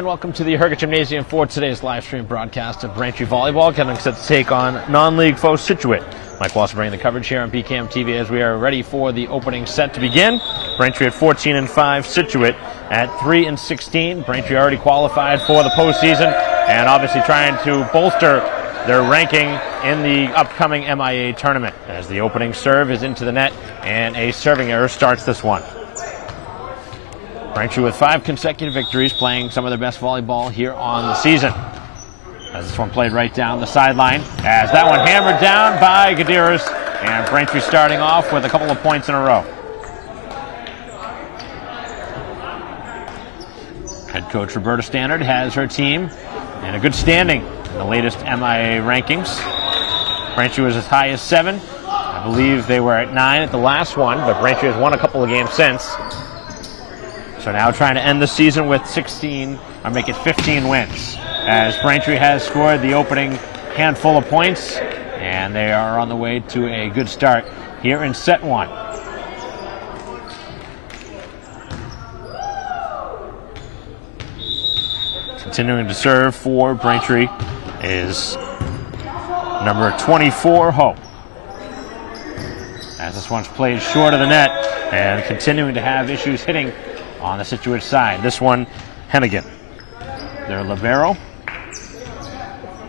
and welcome to the Herget Gymnasium for today's live stream broadcast of Braintree Volleyball, getting set to take on non-league foe Scituate. Mike Walsh bringing the coverage here on BCAM TV as we are ready for the opening set to begin. Braintree at 14-5, Scituate at 3-16. Braintree already qualified for the postseason and obviously trying to bolster their ranking in the upcoming MIA tournament as the opening serve is into the net and a serving error starts this one. Braintree with 5 consecutive victories, playing some of their best volleyball here on the season. As this one played right down the sideline, as that one hammered down by Gadiris, and Braintree starting off with a couple of points in a row. Head coach Roberta Stannard has her team in a good standing in the latest MIA rankings. Braintree was as high as 7. I believe they were at 9 at the last one, but Braintree has won a couple of games since. So now trying to end the season with 16, or make it 15 wins, as Braintree has scored the opening handful of points, and they are on the way to a good start here in set 1. Continuing to serve for Braintree is number 24, Hope. As this one's played short of the net and continuing to have issues hitting on the Scituate side. This one, Hennigan. Their libero,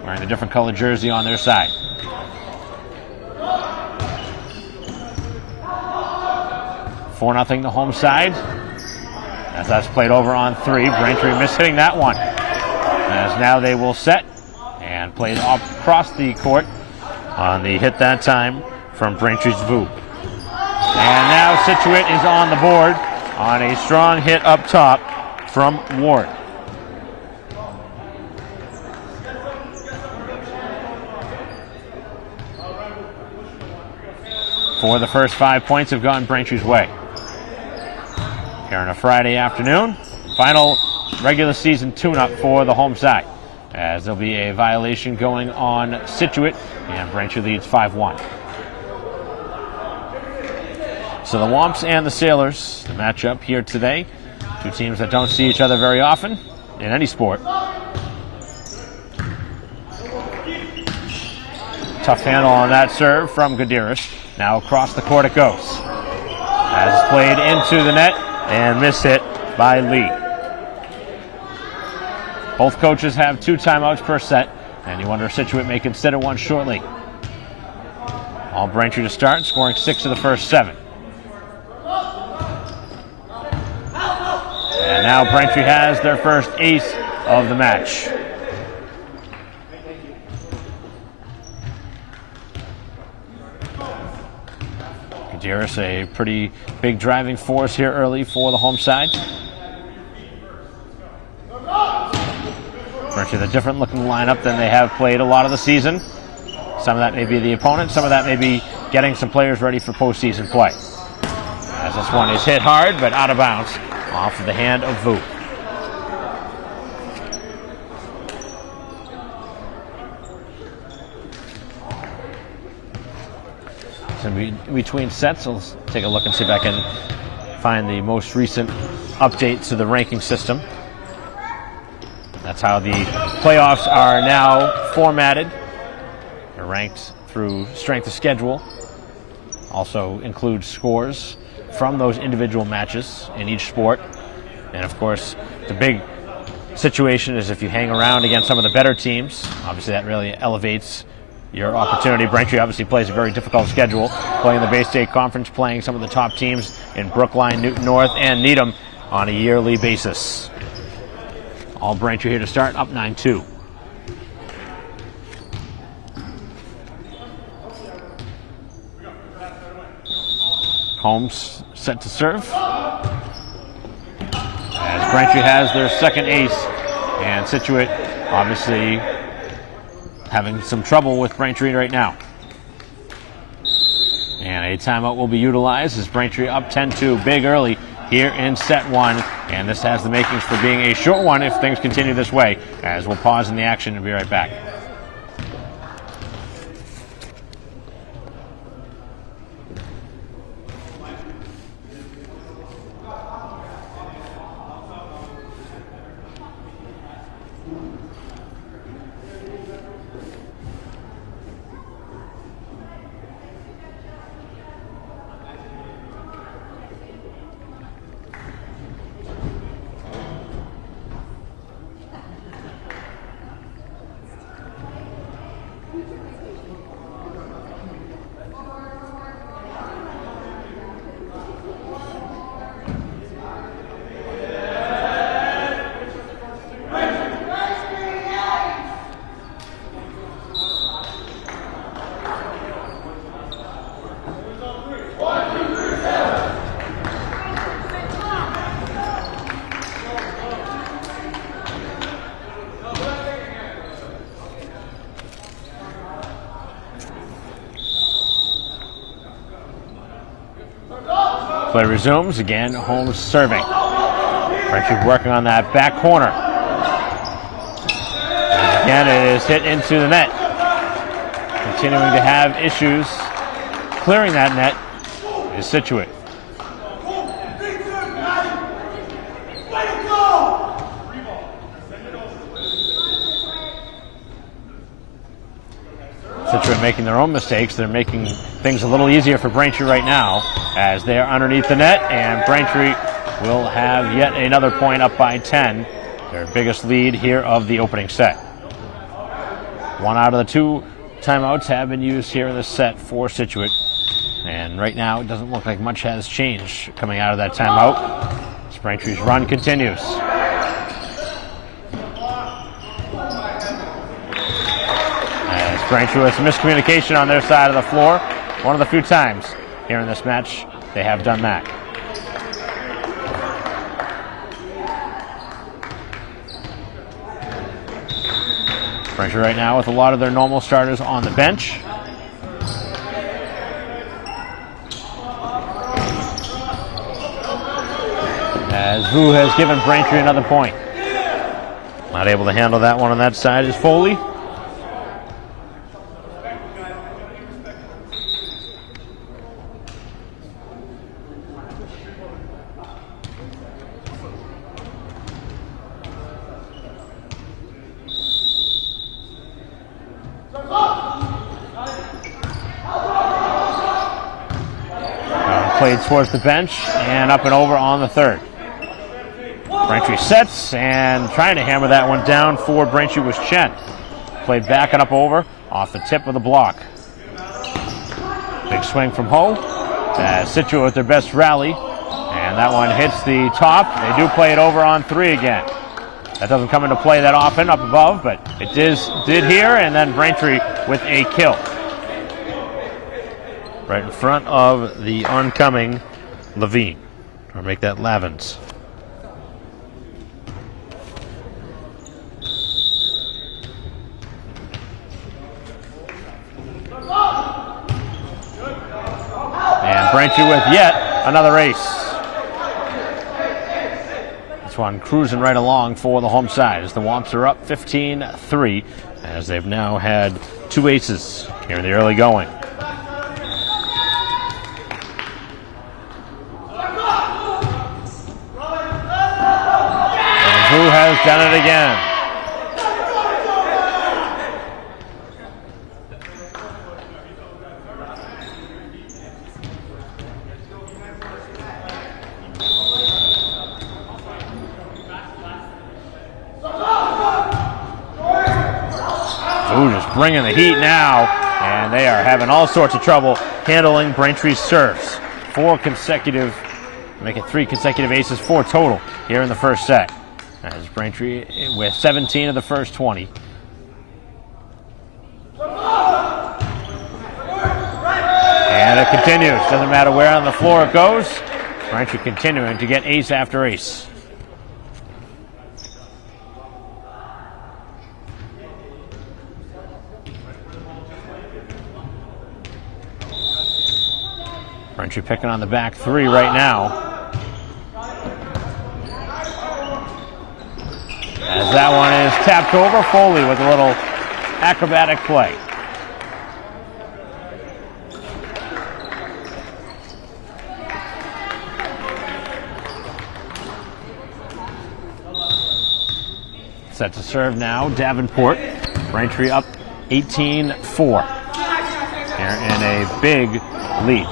wearing the different colored jersey on their side. Four 0 the home side. As that's played over on 3, Braintree mishitting that one. As now they will set and play across the court on the hit that time from Braintree's Vu. And now Scituate is on the board on a strong hit up top from Ward. For the first 5 points have gone Braintree's way. Here on a Friday afternoon, final regular season tune-up for the home side, as there'll be a violation going on Scituate, and Braintree leads 5-1. So the Womps and the Sailors, the matchup here today. Two teams that don't see each other very often in any sport. Tough handle on that serve from Gadiris. Now across the court it goes. As it's played into the net and mishit by Lee. Both coaches have 2 timeouts per set, and you wonder if Scituate may consider one shortly. All Braintree to start, scoring 6 of the first 7. And now Braintree has their first ace of the match. Gadiris, a pretty big driving force here early for the home side. Braintree with a different looking lineup than they have played a lot of the season. Some of that may be the opponent, some of that may be getting some players ready for postseason play. As this one is hit hard, but out of bounds off of the hand of Vu. So between sets, let's take a look and see if I can find the most recent update to the ranking system. That's how the playoffs are now formatted. They're ranked through strength of schedule. Also includes scores from those individual matches in each sport. And of course, the big situation is if you hang around against some of the better teams, obviously that really elevates your opportunity. Braintree obviously plays a very difficult schedule, playing the Bay State Conference, playing some of the top teams in Brookline, Newton North, and Needham on a yearly basis. All Braintree here to start, up 9-2. Holmes set to serve. As Braintree has their second ace, and Scituate obviously having some trouble with Braintree right now. And a timeout will be utilized as Braintree up 10-2, big early here in set 1. And this has the makings for being a short one if things continue this way, as we'll pause in the action and be right back. Play resumes. Again, Holmes serving. Braintree working on that back corner. And again, it is hit into the net. Continuing to have issues clearing that net is Scituate. Scituate making their own mistakes. They're making things a little easier for Braintree right now as they are underneath the net, and Braintree will have yet another point up by 10. Their biggest lead here of the opening set. One out of the two timeouts have been used here in this set for Scituate. And right now it doesn't look like much has changed coming out of that timeout. As Braintree's run continues. As Braintree with some miscommunication on their side of the floor. One of the few times here in this match they have done that. Braintree right now with a lot of their normal starters on the bench. As Vu has given Braintree another point. Not able to handle that one on that side is Foley. Played towards the bench and up and over on the third. Braintree sets and trying to hammer that one down for Braintree was Chen. Played back and up over off the tip of the block. Big swing from Ho. Scituate with their best rally. And that one hits the top. They do play it over on three again. That doesn't come into play that often up above, but it did here, and then Braintree with a kill. Right in front of the oncoming Levine. Or make that Lavins. And Braintree with yet another ace. This one cruising right along for the home side as the Womps are up 15-3 as they've now had two aces here in the early going. Who has done it again? Ooh, just bringing the heat now, and they are having all sorts of trouble handling Braintree's serves. Make it 3 consecutive aces, 4 total here in the first set. As Braintree with 17 of the first 20. And it continues. Doesn't matter where on the floor it goes. Braintree continuing to get ace after ace. Braintree picking on the back three right now. As that one is tapped over, Foley with a little acrobatic play. Set to serve now, Davenport. Braintree up 18-4. They're in a big lead.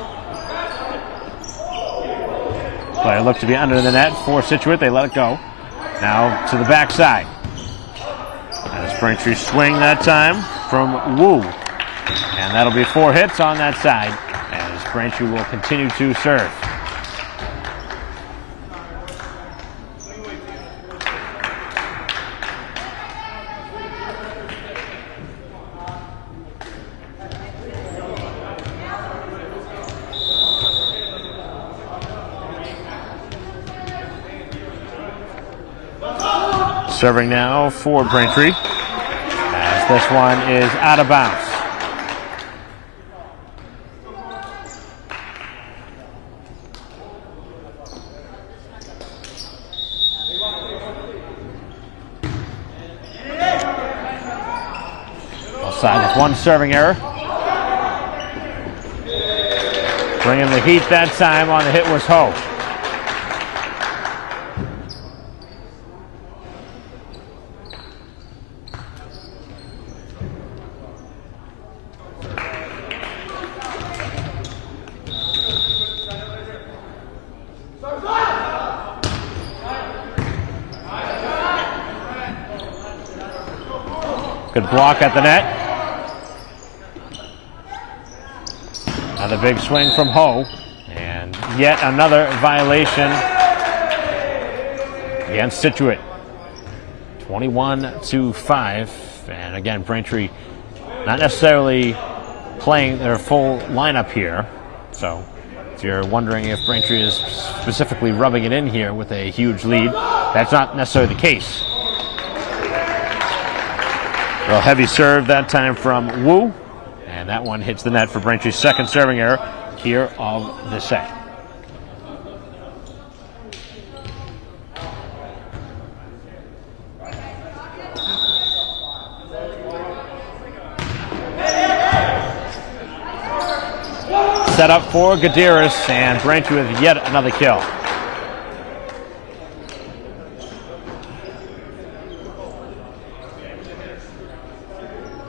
Player looks to be under the net for Scituate. They let it go. Now to the backside. As Braintree swing that time from Wu. And that'll be 4 hits on that side as Braintree will continue to serve. Serving now for Braintree, as this one is out of bounds. Offside with one serving error. Bringing the heat that time on the hit was Ho. Good block at the net. Another big swing from Ho. And yet another violation against Scituate. 21-5. And again, Braintree not necessarily playing their full lineup here. So if you're wondering if Braintree is specifically rubbing it in here with a huge lead, that's not necessarily the case. Real heavy serve that time from Wu, and that one hits the net for Braintree's second serving error here of the set. Set up for Gutierrez, and Braintree with yet another kill.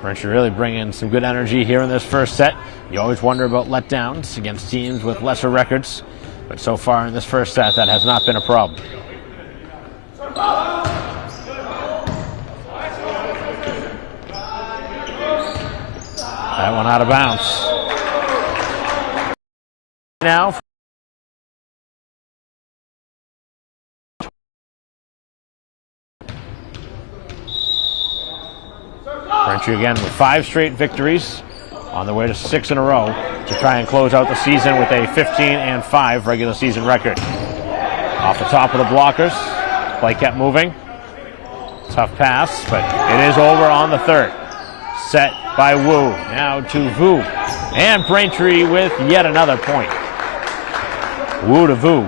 Braintree really bringing some good energy here in this first set. You always wonder about letdowns against teams with lesser records, but so far in this first set, that has not been a problem. That one out of bounds. Now, Braintree again with 5 straight victories on their way to 6 in a row to try and close out the season with a 15-5 regular season record. Off the top of the blockers, play kept moving. Tough pass, but it is over on the third. Set by Wu, now to Vu. And Braintree with yet another point. Wu to Vu.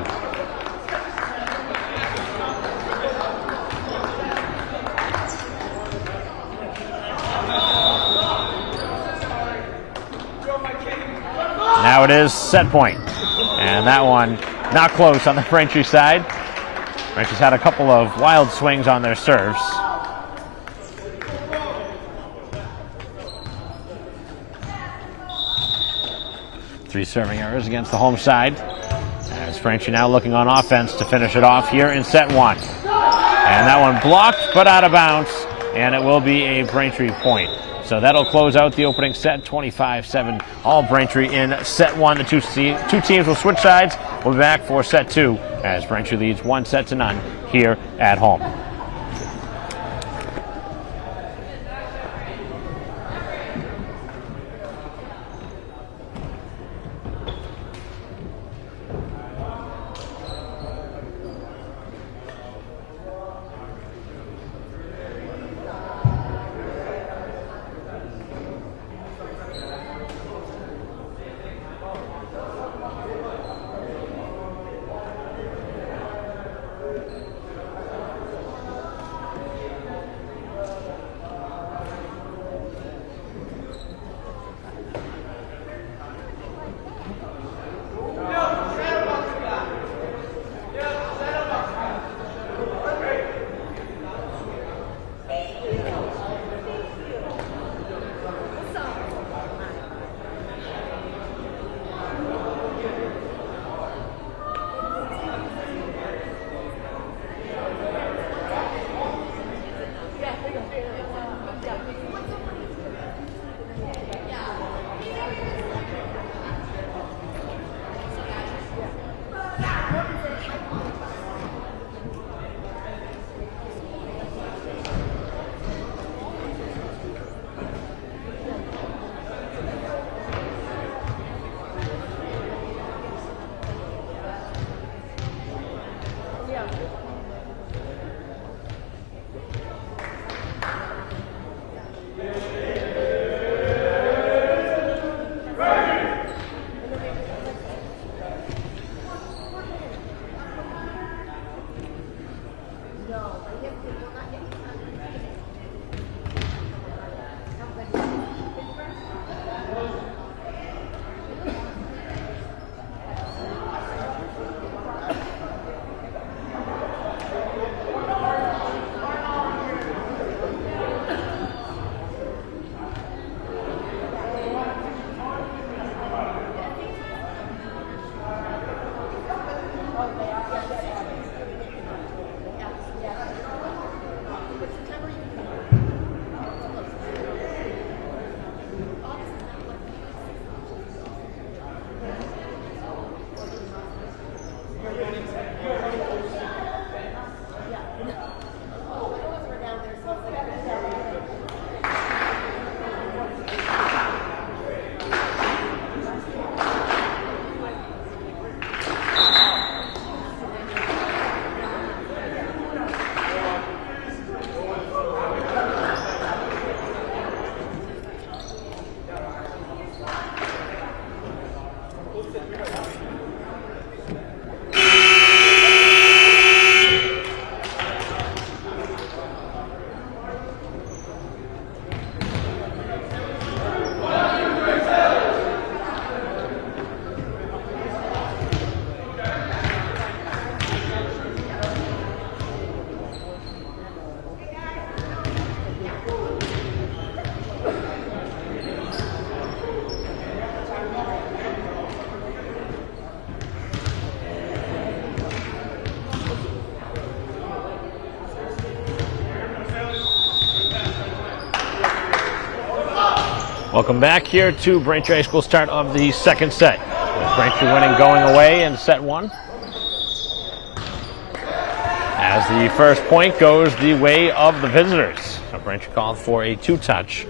Now it is set point. And that one not close on the Braintree side. Braintree's had a couple of wild swings on their serves. Three serving errors against the home side. As Braintree now looking on offense to finish it off here in set one. And that one blocked but out of bounds. And it will be a Braintree point. So that'll close out the opening set, 25-7, all Braintree in set one. The two teams will switch sides. We'll be back for set two as Braintree leads 1-0 here at home. Welcome back here to Braintree High School, start of the second set. With Braintree winning going away in set one. As the first point goes the way of the visitors. So Braintree called for a two-touch.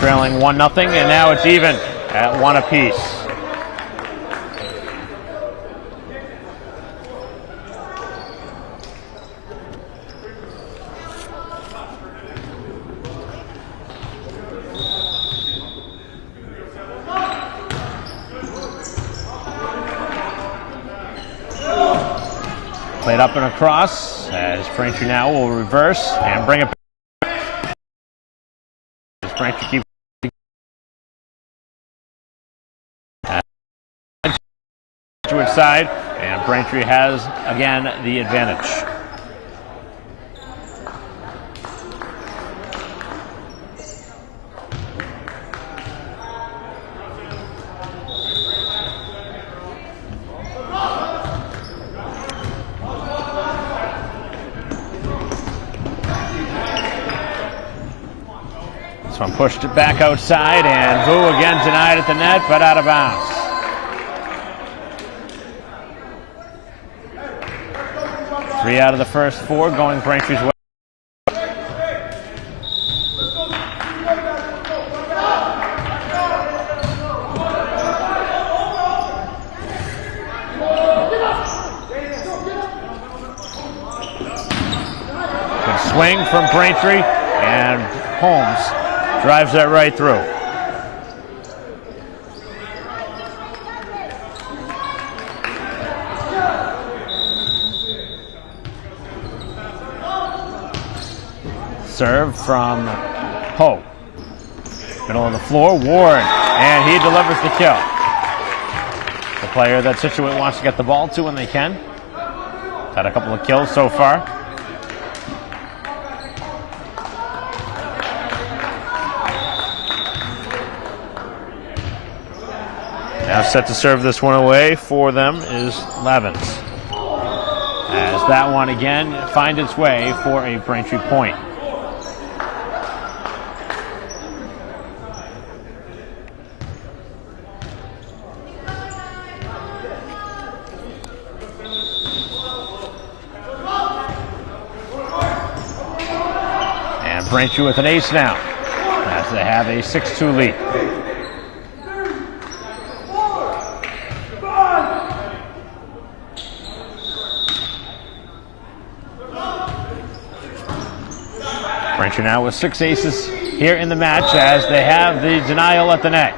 Trailing 1-0, and now it's even at 1 apiece. Played up and across as Braintree now will reverse and bring it back. As Braintree keeps Scituate side, and Braintree has again the advantage. This one pushed it back outside, and Vu again denied at the net, but out of bounds. Three out of the first four going Braintree's way. Good swing from Braintree, and Holmes drives that right through. Serve from Ho. Middle of the floor, Ward, and he delivers the kill. The player that Scituate wants to get the ball to when they can. Had a couple of kills so far. Now set to serve this one away for them is Levins. As that one again finds its way for a Braintree point. Braintree with an ace now, as they have a 6-2 lead. Braintree now with 6 aces here in the match, as they have the denial at the net.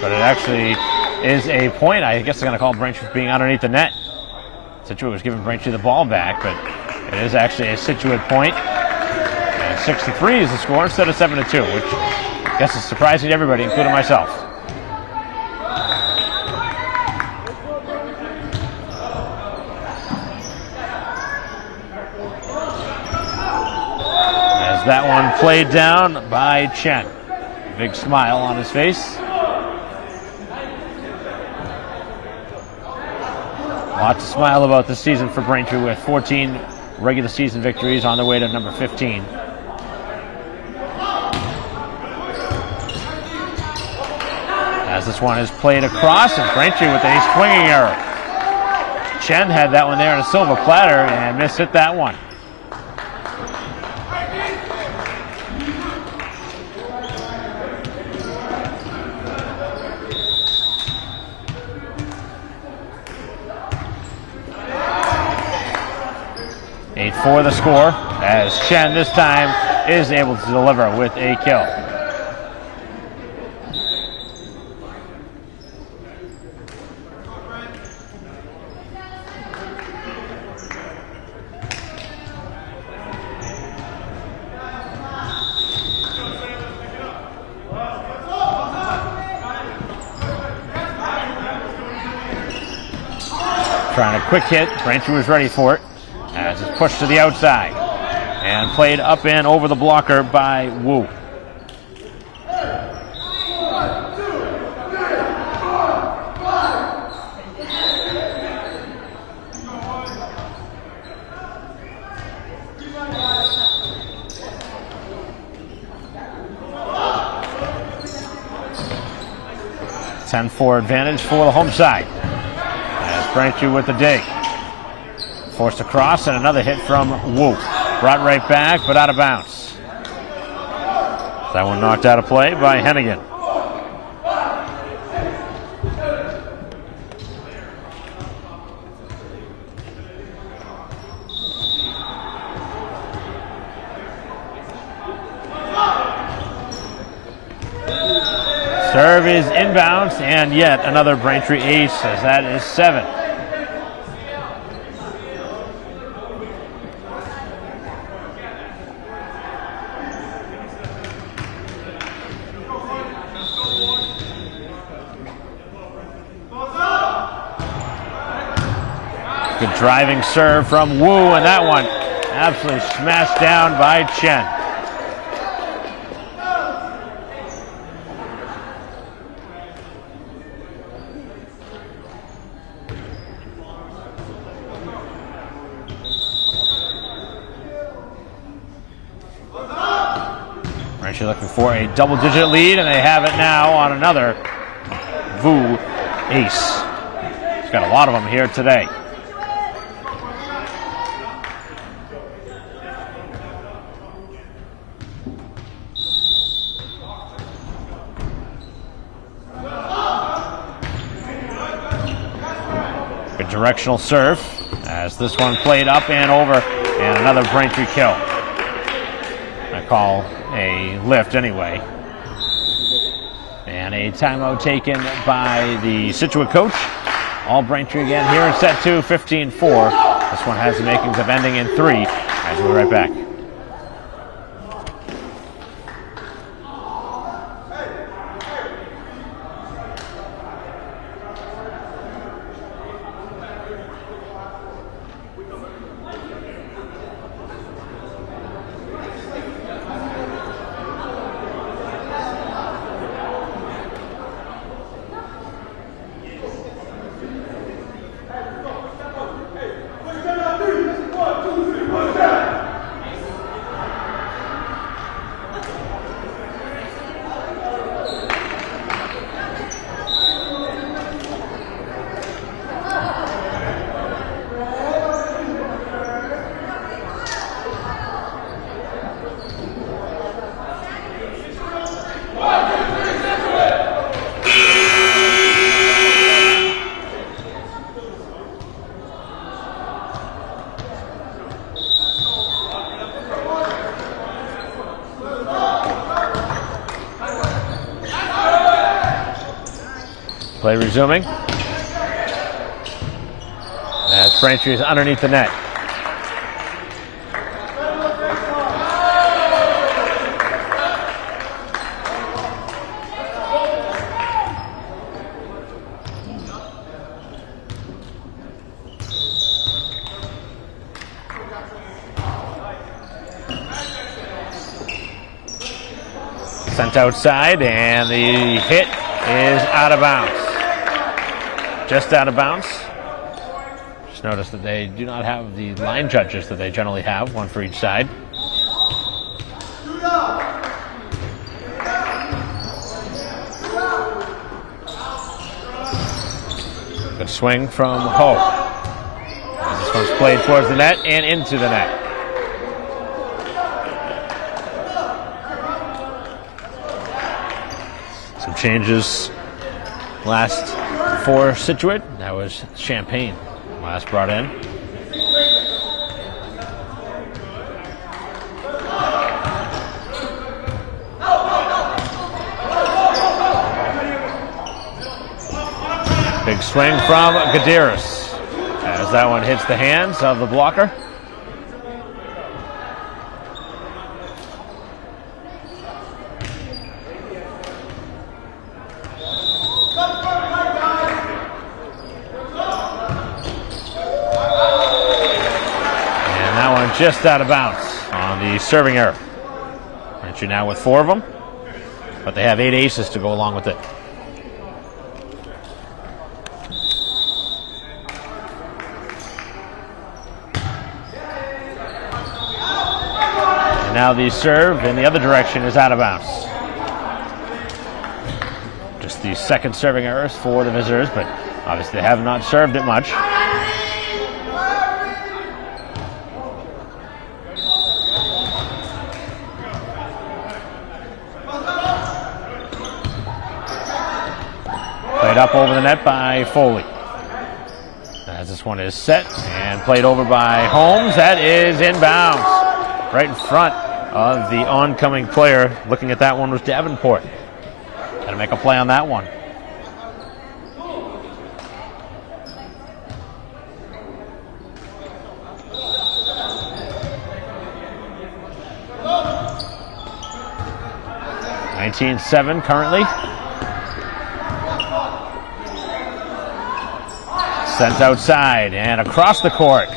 But it actually is a point. I guess they're going to call Braintree being underneath the net. Scituate was giving Braintree the ball back, but it is actually a Scituate point. And 6-3 is the score instead of 7-2, which I guess is surprising to everybody, including myself. As that one played down by Chen. Big smile on his face. Lots to smile about this season for Braintree, with 14 regular season victories on their way to number 15. As this one is played across, and Braintree with a swinging error. Chen had that one there on a silver platter and mishit that one. For the score, as Chen this time is able to deliver with a kill. Trying a quick hit, Braintree was ready for it. as it's pushed to the outside and played up and over the blocker by Wu. (10-4) advantage for the home side. As Braintree with the dig. Forced across and another hit from Wu. Brought right back, but out of bounds. That one knocked out of play by Hennigan. Serve is inbounds, and yet another Braintree ace, as that is 7. Good driving serve from Wu, and that one absolutely smashed down by Chen. Braintree looking for a double-digit lead, and they have it now on another Wu ace. He's got a lot of them here today. Good directional serve as this one played up and over, and another Braintree kill. I call a lift anyway. And a timeout taken by the Scituate coach. All Braintree again here in set 2, 15-4. This one has the makings of ending in 3. As we'll be right back. Play resuming. As Braintree is underneath the net. Sent outside, and the hit is out of bounds. Just out of bounds. Just notice that they do not have the line judges that they generally have, one for each side. Good swing from Ho. This one's played towards the net and into the net. Some changes last for Scituate. That was Champagne last brought in. Big swing from Gadiris as that one hits the hands of the blocker. just out of bounds on the serving error. Braintree now with 4 of them, but they have 8 aces to go along with it. And now the serve in the other direction is out of bounds. Just the second serving errors for the visitors, but obviously they have not served it much. Played up over the net by Foley. As this one is set and played over by Holmes, that is inbounds. Right in front of the oncoming player. Looking at that one was Davenport. Got to make a play on that one. (19-7) currently. Sent outside and across the court,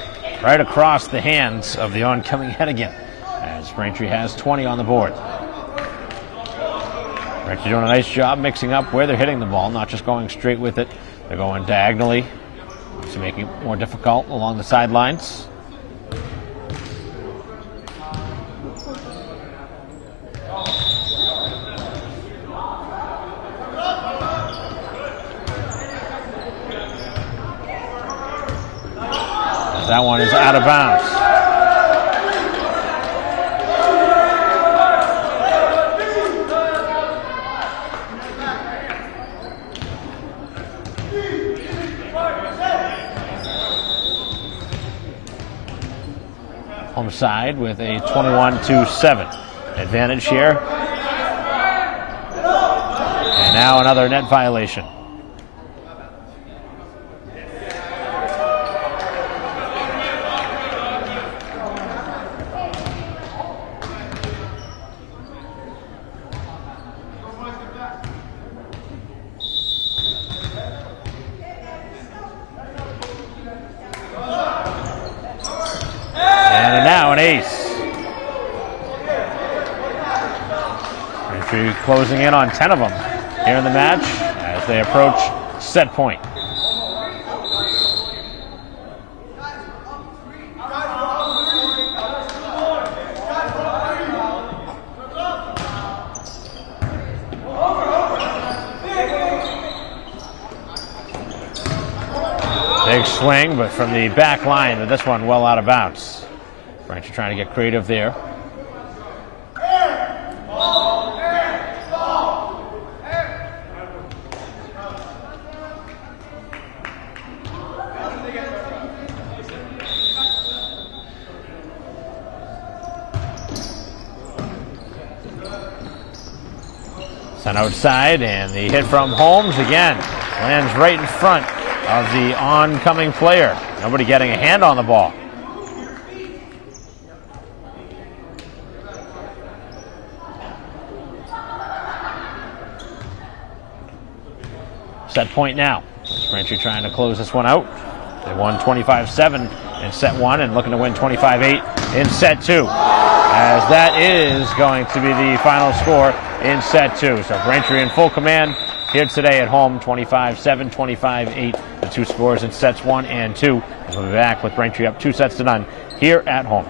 right across the hands of the oncoming Hennigan, as Braintree has 20 on the board. Braintree doing a nice job mixing up where they're hitting the ball, not just going straight with it. They're going diagonally to make it more difficult along the sidelines. That one is out of bounds. Home side with a 21-7 advantage here. And now another net violation. Closing in on 10 of them here in the match as they approach set point. Big swing, but from the back line, but this one well out of bounds. Braintree trying to get creative there. Sent outside, and the hit from Holmes again lands right in front of the oncoming player. Nobody getting a hand on the ball. Set point now. Braintree trying to close this one out. They won 25-7 in set 1 and looking to win 25-8 in set 2. As that is going to be the final score in set 2. So Braintree in full command here today at home, 25-7, 25-8, the 2 scores in sets 1 and 2. As we'll be back with Braintree up 2-0 here at home.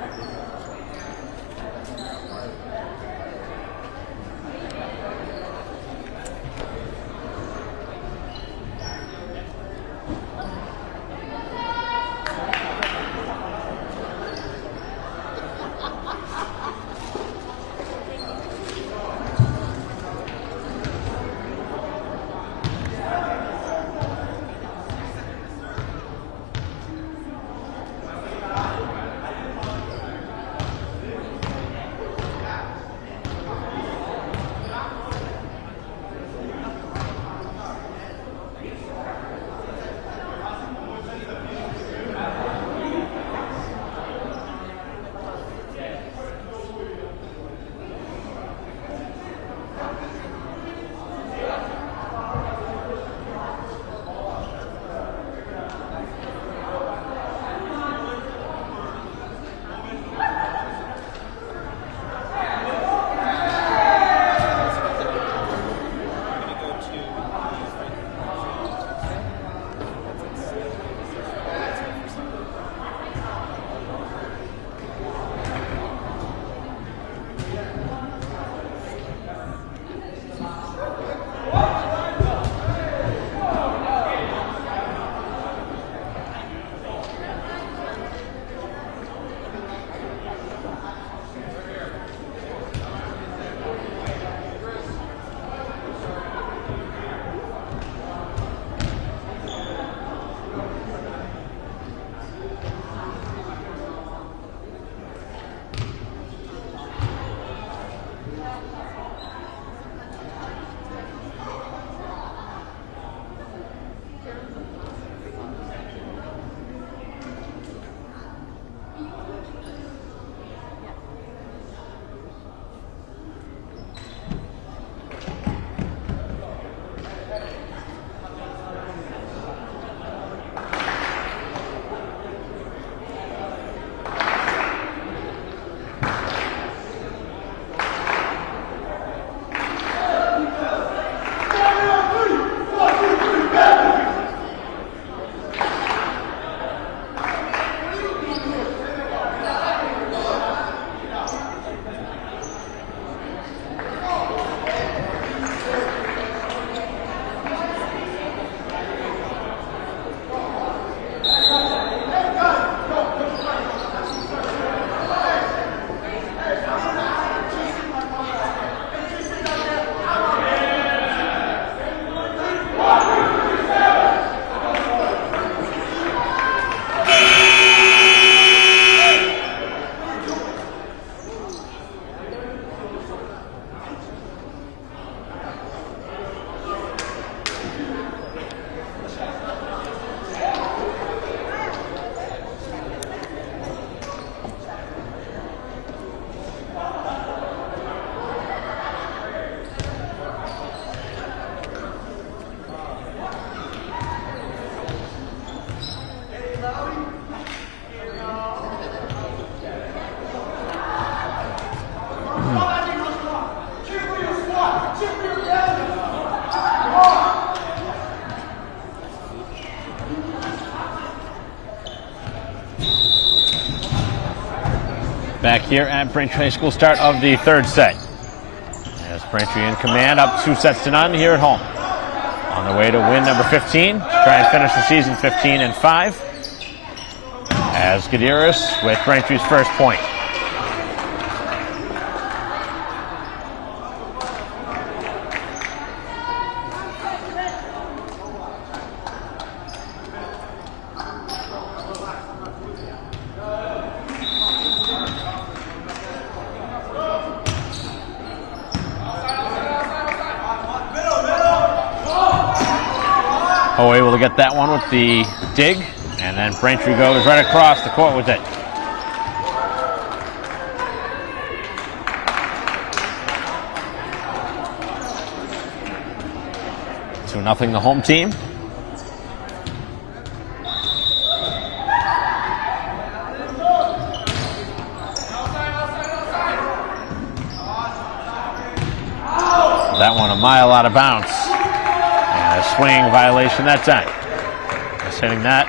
back here at Braintree High School, start of the third set. As Braintree in command, up 2-0 here at home. On their way to win number 15, try and finish the season 15-5. As Gutierrez with Braintree's first point. Able to get that one with the dig, and then Braintree goes right across the court with it. So 2-0 the home team. That one a mile out of bounds. A swing violation that time. Just hitting that.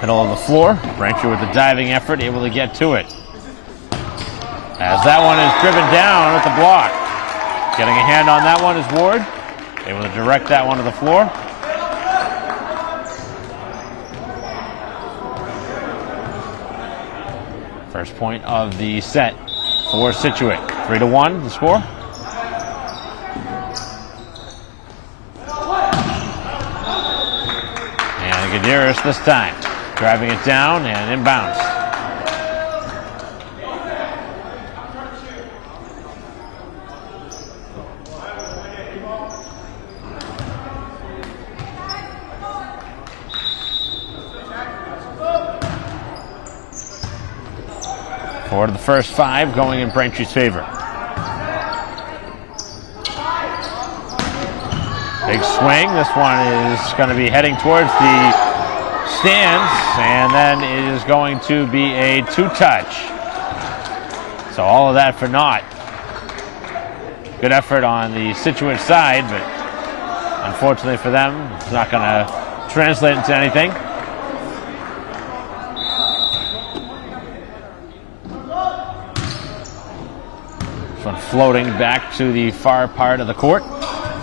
Middle of the floor. Braintree with the diving effort, able to get to it. As that one is driven down with the block. Getting a hand on that one is Ward. Able to direct that one to the floor. First point of the set for Scituate. 3-1 the score. And Gutierrez this time, driving it down and inbounds. Four to the first 5 going in Braintree's favor. Big swing. This one is going to be heading towards the stands, and then it is going to be a 2-touch. So all of that for naught. Good effort on the Scituate side, but unfortunately for them, it's not going to translate into anything. One floating back to the far part of the court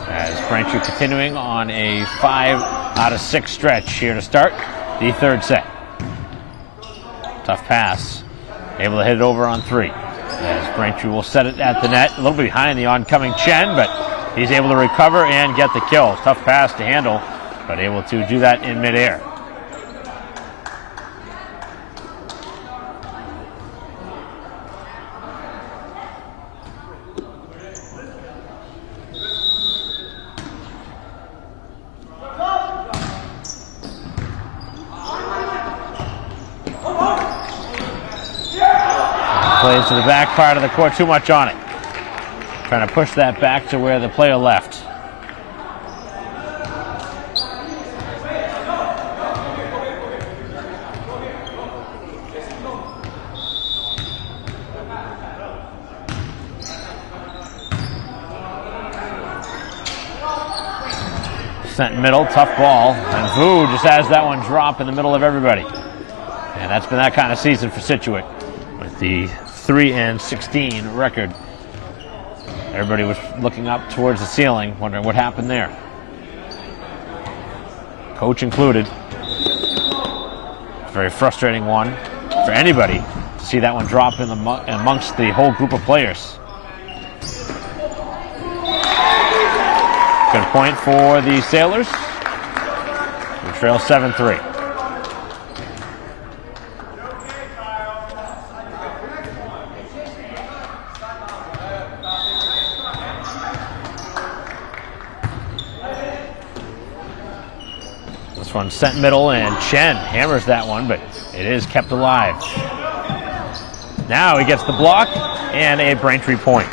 as Braintree continuing on a 5 out of 6 stretch here to start the third set. Tough pass, able to hit it over on 3 as Braintree will set it at the net, a little bit behind the oncoming Chen, but he's able to recover and get the kill. Tough pass to handle, but able to do that in midair. Plays to the back part of the court, too much on it. Trying to push that back to where the player left. Sent middle, tough ball, and Vu just has that one drop in the middle of everybody. And that's been that kind of season for Scituate with the 3-16 record. Everybody was looking up towards the ceiling, wondering what happened there. Coach included. Very frustrating one for anybody to see that one drop in amongst the whole group of players. Good point for the Sailors. We trail 7-3. This one sent middle, and Chen hammers that one, but it is kept alive. Now he gets the block and a Braintree point.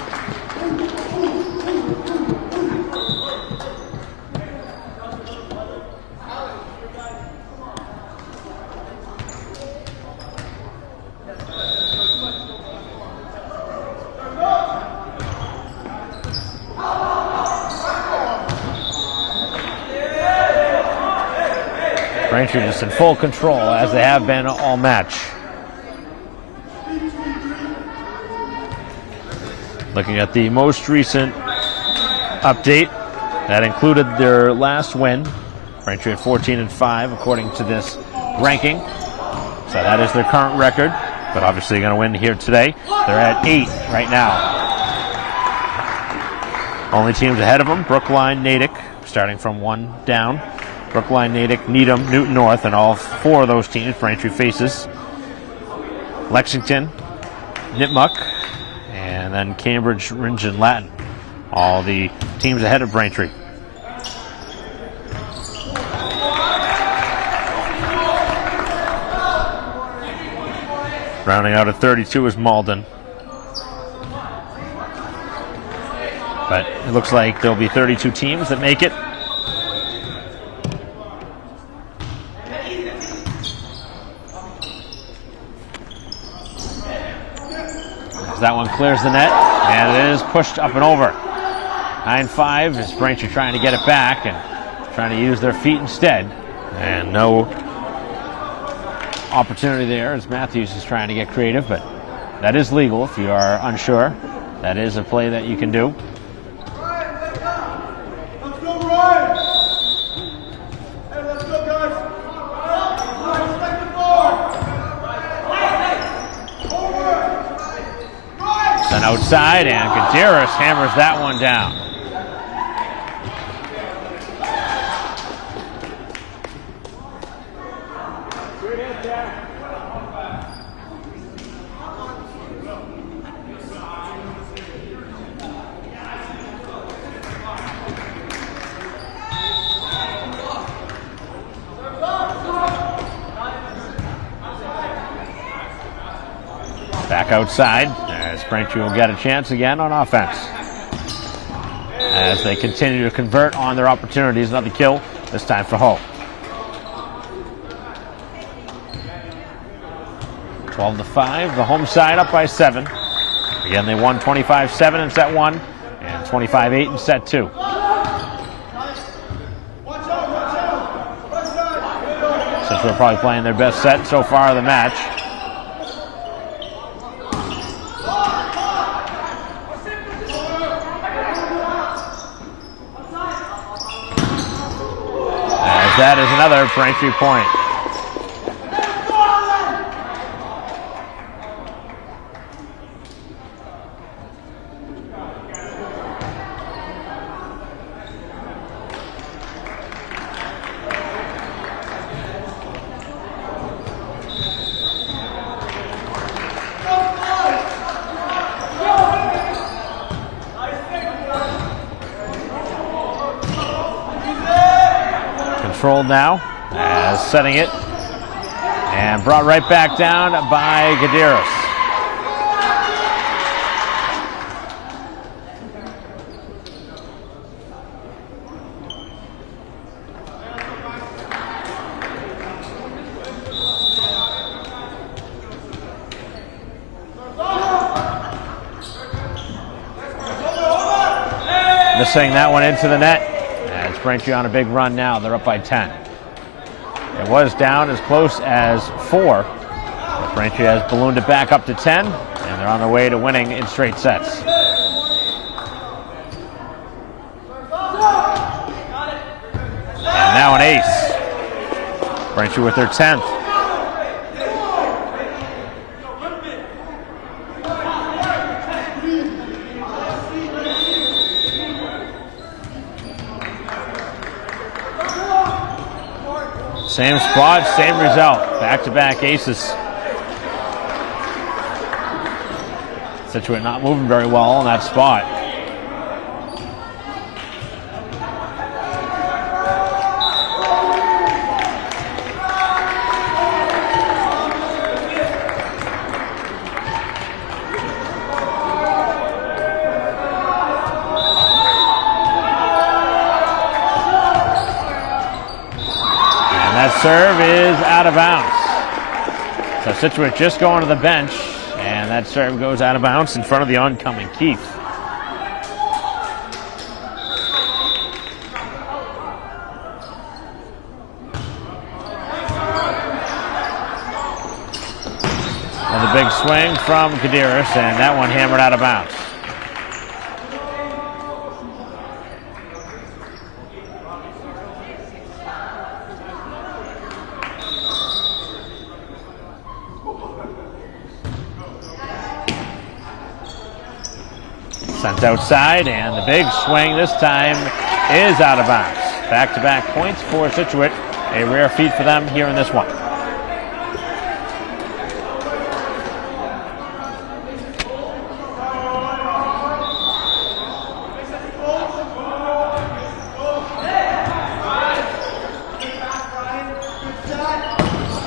Braintree just in full control, as they have been all match. Looking at the most recent update, that included their last win. Braintree at 14-5, according to this ranking. So that is their current record, but obviously going to win here today. They're at 8 right now. Only teams ahead of them, Brookline, Natick, starting from 1 down. Brookline, Natick, Needham, Newton North, and all 4 of those teams Braintree faces. Lexington, Nipmuc, and then Cambridge, Ringe, and Latin. All the teams ahead of Braintree. Rounding out at 32 is Malden. But it looks like there'll be 32 teams that make it. As that one clears the net, and it is pushed up and over. 9-5 is Braintree trying to get it back and trying to use their feet instead. And no opportunity there as Matthews is trying to get creative, but that is legal if you are unsure. That is a play that you can do. Let's go, Ryan! Hey, let's go, guys! Sent outside, and Gutierrez hammers that one down. Back outside, as Braintree will get a chance again on offense. As they continue to convert on their opportunities, another kill, this time for Hull. 12-5, the home side up by 7. Again, they won 25-7 in set 1 and 25-8 in set 2. Since we're probably playing their best set so far of the match. As that is another Braintree point. Controlled now, as setting it, and brought right back down by Gutierrez. Missing that one into the net. As Braintree on a big run now, they're up by 10. It was down as close as 4. But Braintree has ballooned it back up to 10, and they're on their way to winning in straight sets. And now an ace. Braintree with their 10th. Same spot, same result. Back-to-back aces. Scituate not moving very well on that spot. Serve is out of bounds. So Scituate just going to the bench, and that serve goes out of bounds in front of the oncoming Keith. a big swing from Kadiris, and that one hammered out of bounds. Sent outside, and the big swing this time is out of bounds. Back-to-back points for Scituate. A rare feat for them here in this one.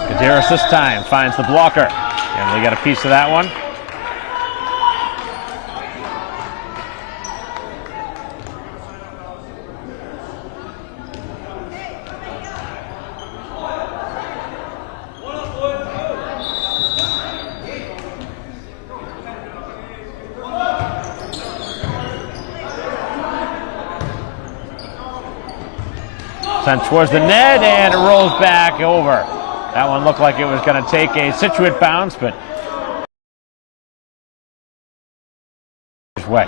Kadiris this time finds the blocker, and they got a piece of that one. Sent towards the net, and it rolls back over. That one looked like it was going to take a Scituate bounce, but way.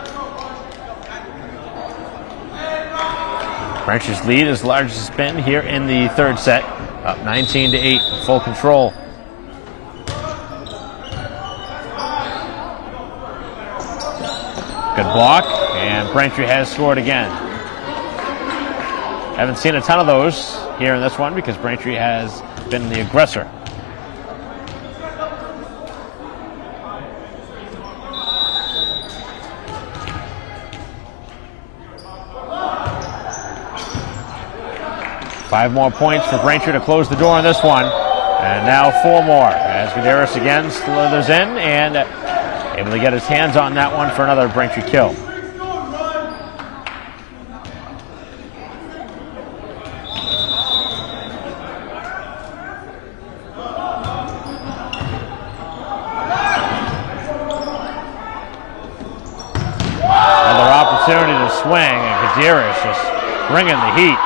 Braintree's lead as large as it's been here in the third set, up 19-8, full control. Good block, and Braintree has scored again. Haven't seen a ton of those here in this one because Braintree has been the aggressor. Five more points for Braintree to close the door on this one. And now four more as Kadiris again slithers in and able to get his hands on that one for another Braintree kill. Another opportunity to swing, and Kadiris just bringing the heat.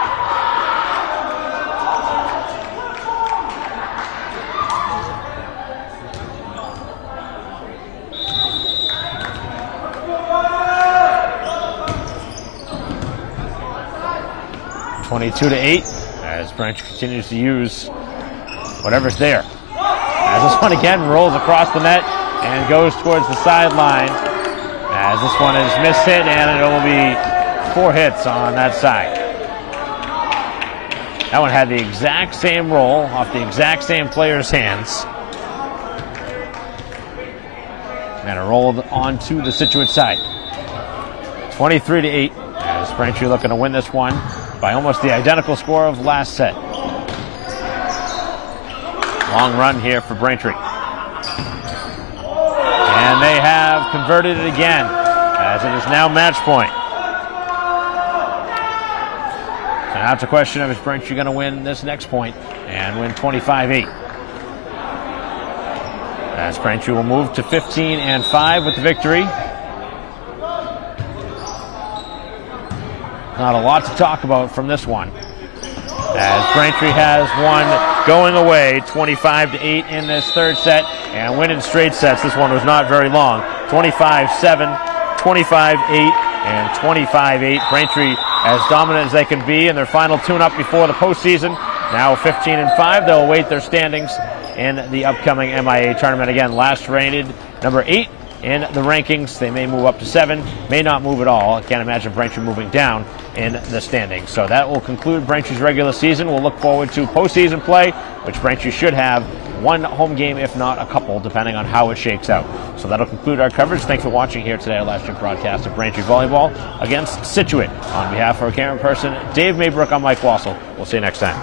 (22-8) as Braintree continues to use whatever's there. As this one again rolls across the net and goes towards the sideline. As this one is mishit, and it will be 4 hits on that side. That one had the exact same roll off the exact same player's hands. And it rolled onto the Scituate side. 23-8 as Braintree looking to win this one by almost the identical score of last set. Long run here for Braintree. And they have converted it again, as it is now match point. So now it's a question of is Braintree going to win this next point and win 25-8. As Braintree will move to 15-5 with the victory. Not a lot to talk about from this one, as Braintree has won going away 25-8 in this third set and winning straight sets. This one was not very long. 25-7, 25-8, and 25-8. Braintree as dominant as they can be in their final tune-up before the postseason. Now 15-5. They'll await their standings in the upcoming MIA tournament. Again, last rated number 8 in the rankings. They may move up to 7, may not move at all. I can't imagine Braintree moving down in the standings. So that will conclude Braintree's regular season. We'll look forward to postseason play, which Braintree should have one home game, if not a couple, depending on how it shakes out. So that'll conclude our coverage. Thanks for watching here today, our last year broadcast of Braintree Volleyball against Scituate. On behalf of our camera person, Dave Maybrook, I'm Mike Wassel. We'll see you next time.